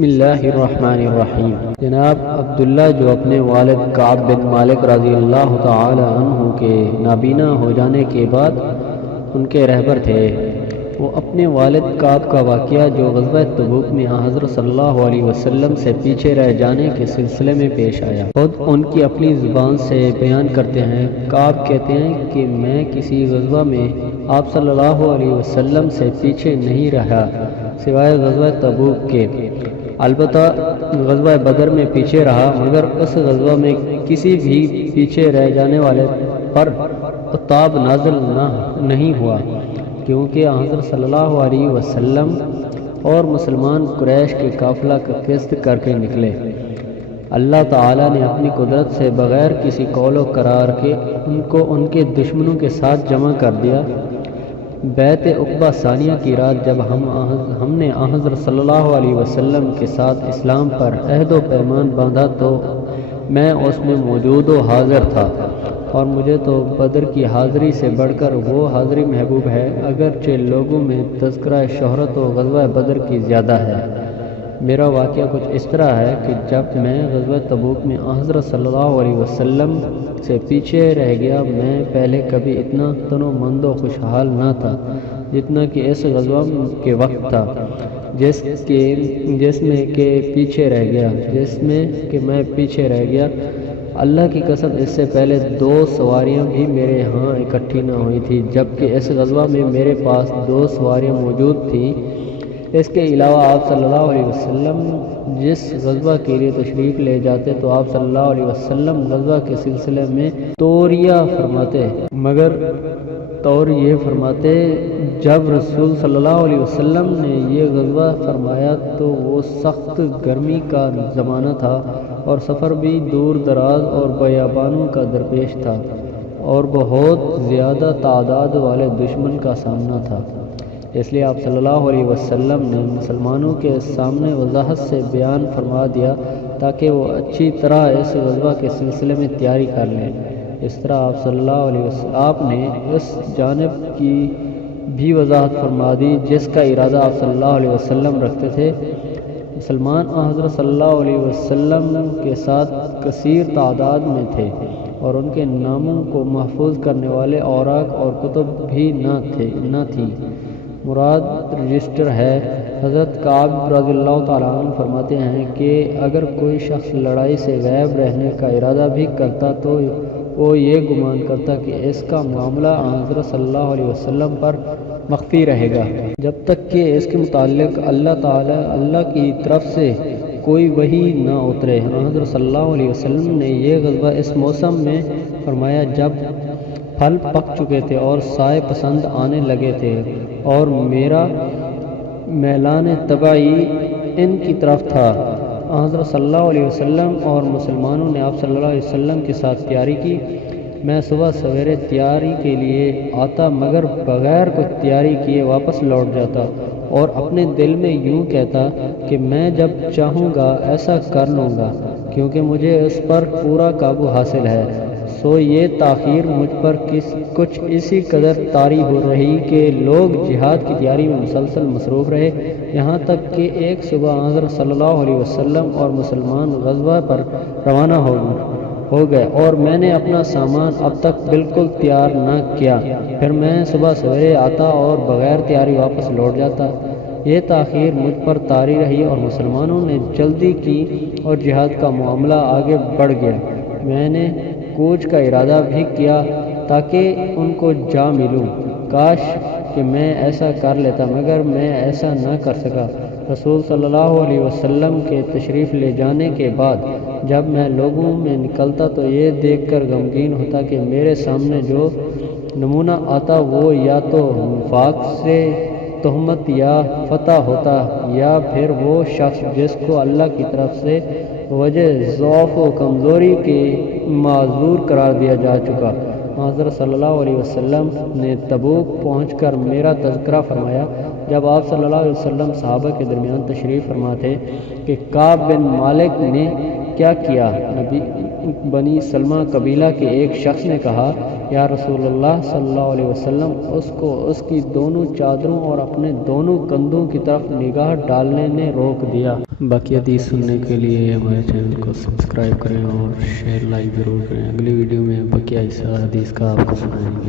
بسم اللہ الرحمن الرحیم۔ جناب عبداللہ جو اپنے والد کعب بن مالک رضی اللہ تعالی عنہ کے نابینا ہو جانے کے بعد ان کے رہبر تھے، وہ اپنے والد کعب کا واقعہ جو غزوہ تبوک میں حضرت صلی اللہ علیہ وسلم سے پیچھے رہ جانے کے سلسلے میں پیش آیا، خود ان کی اپنی زبان سے بیان کرتے ہیں۔ کعب کہتے ہیں کہ میں کسی غزوہ میں آپ صلی اللہ علیہ وسلم سے پیچھے نہیں رہا سوائے غزوہ تبوک کے، البتہ غزوہ بدر میں پیچھے رہا، مگر اس غزوہ میں کسی بھی پیچھے رہ جانے والے پر عتاب نازل نہیں ہوا، کیونکہ حضرت صلی اللہ علیہ وسلم اور مسلمان قریش کے قافلہ کا قصد کر کے نکلے۔ اللہ تعالیٰ نے اپنی قدرت سے بغیر کسی قول و قرار کے ان کو ان کے دشمنوں کے ساتھ جمع کر دیا۔ بیعت عقبہ ثانیہ کی رات جب ہم نے حضرت صلی اللہ علیہ وسلم کے ساتھ اسلام پر عہد و پیمان باندھا تو میں اس میں موجود و حاضر تھا، اور مجھے تو بدر کی حاضری سے بڑھ کر وہ حاضری محبوب ہے، اگرچہ لوگوں میں تذکرہ شہرت و غزوہ بدر کی زیادہ ہے۔ میرا واقعہ کچھ اس طرح ہے کہ جب میں غزوہ تبوک میں حضرت صلی اللہ علیہ وسلم سے پیچھے رہ گیا، میں پہلے کبھی اتنا تن و مند و خوشحال نہ تھا جتنا کہ اس غزوہ کے وقت تھا، جس میں کہ میں پیچھے رہ گیا۔ اللہ کی قسم اس سے پہلے 2 سواریاں بھی میرے ہاں اکٹھی نہ ہوئی تھی، جبکہ اس غزوہ میں میرے پاس 2 سواریاں موجود تھیں۔ اس کے علاوہ آپ صلی اللہ علیہ وسلم جس غزوہ کے لیے تشریف لے جاتے تو آپ صلی اللہ علیہ وسلم غزوہ کے سلسلے میں توریہ فرماتے، مگر طور یہ فرماتے جب رسول صلی اللہ علیہ وسلم نے یہ غزوہ فرمایا تو وہ سخت گرمی کا زمانہ تھا، اور سفر بھی دور دراز اور بیابانوں کا درپیش تھا، اور بہت زیادہ تعداد والے دشمن کا سامنا تھا۔ اس لیے آپ صلی اللہ علیہ وسلم نے مسلمانوں کے سامنے وضاحت سے بیان فرما دیا تاکہ وہ اچھی طرح اس غزوہ کے سلسلے میں تیاری کر لیں۔ اس طرح آپ صلی اللہ علیہ وسلم آپ نے اس جانب کی بھی وضاحت فرما دی جس کا ارادہ آپ صلی اللہ علیہ وسلم رکھتے تھے۔ مسلمان حضرت صلی اللہ علیہ وسلم کے ساتھ کثیر تعداد میں تھے، اور ان کے ناموں کو محفوظ کرنے والے اوراق اور کتب بھی نہ تھی، مراد رجسٹر ہے۔ حضرت کعب رضی اللہ تعالیٰ عنہ فرماتے ہیں کہ اگر کوئی شخص لڑائی سے غائب رہنے کا ارادہ بھی کرتا تو وہ یہ گمان کرتا کہ اس کا معاملہ حضرت صلی اللہ علیہ وسلم پر مخفی رہے گا، جب تک کہ اس کے متعلق اللہ کی طرف سے کوئی وحی نہ اترے۔ حضرت صلی اللہ علیہ وسلم نے یہ غزوہ اس موسم میں فرمایا جب پھل پک چکے تھے اور سائے پسند آنے لگے تھے، اور میرا میلان طبعی ان کی طرف تھا۔ حضرت صلی اللہ علیہ وسلم اور مسلمانوں نے آپ صلی اللہ علیہ وسلم کے ساتھ تیاری کی۔ میں صبح سویرے تیاری کے لیے آتا، مگر بغیر کچھ تیاری کیے واپس لوٹ جاتا، اور اپنے دل میں یوں کہتا کہ میں جب چاہوں گا ایسا کر لوں گا، کیونکہ مجھے اس پر پورا قابو حاصل ہے۔ سو یہ تاخیر مجھ پر کچھ اسی قدر طاری ہو رہی کہ لوگ جہاد کی تیاری میں مسلسل مصروف رہے، یہاں تک کہ ایک صبح حضرت صلی اللہ علیہ وسلم اور مسلمان غزوہ پر روانہ ہو گئے، اور میں نے اپنا سامان اب تک بالکل تیار نہ کیا۔ پھر میں صبح سویرے آتا اور بغیر تیاری واپس لوٹ جاتا۔ یہ تاخیر مجھ پر طاری رہی اور مسلمانوں نے جلدی کی اور جہاد کا معاملہ آگے بڑھ گیا۔ میں نے کوچ کا ارادہ بھی کیا تاکہ ان کو جا ملوں، کاش کہ میں ایسا کر لیتا، مگر میں ایسا نہ کر سکا۔ رسول صلی اللہ علیہ وسلم کے تشریف لے جانے کے بعد جب میں لوگوں میں نکلتا تو یہ دیکھ کر غمگین ہوتا کہ میرے سامنے جو نمونہ آتا وہ یا تو نفاق سے تہمت یا فتح ہوتا، یا پھر وہ شخص جس کو اللہ کی طرف سے وجہ ضعف و کمزوری کے معذور قرار دیا جا چکا۔ حضرت صلی اللہ علیہ وسلم نے تبوک پہنچ کر میرا تذکرہ فرمایا جب آپ صلی اللہ علیہ وسلم صحابہ کے درمیان تشریف فرما تھے کہ کعب بن مالک نے کیا کیا۔ بنی سلمہ قبیلہ کے ایک شخص نے کہا یا رسول اللہ صلی اللہ علیہ وسلم اس کو اس کی دونوں چادروں اور اپنے دونوں کندھوں کی طرف نگاہ ڈالنے نے روک دیا۔ باقی حدیث سننے کے لیے ہمارے چینل کو سبسکرائب کریں اور شیئر لائک ضرور کریں۔ اگلی ویڈیو میں بقیہ حصہ حدیث کا آپ کو سنائیں گے۔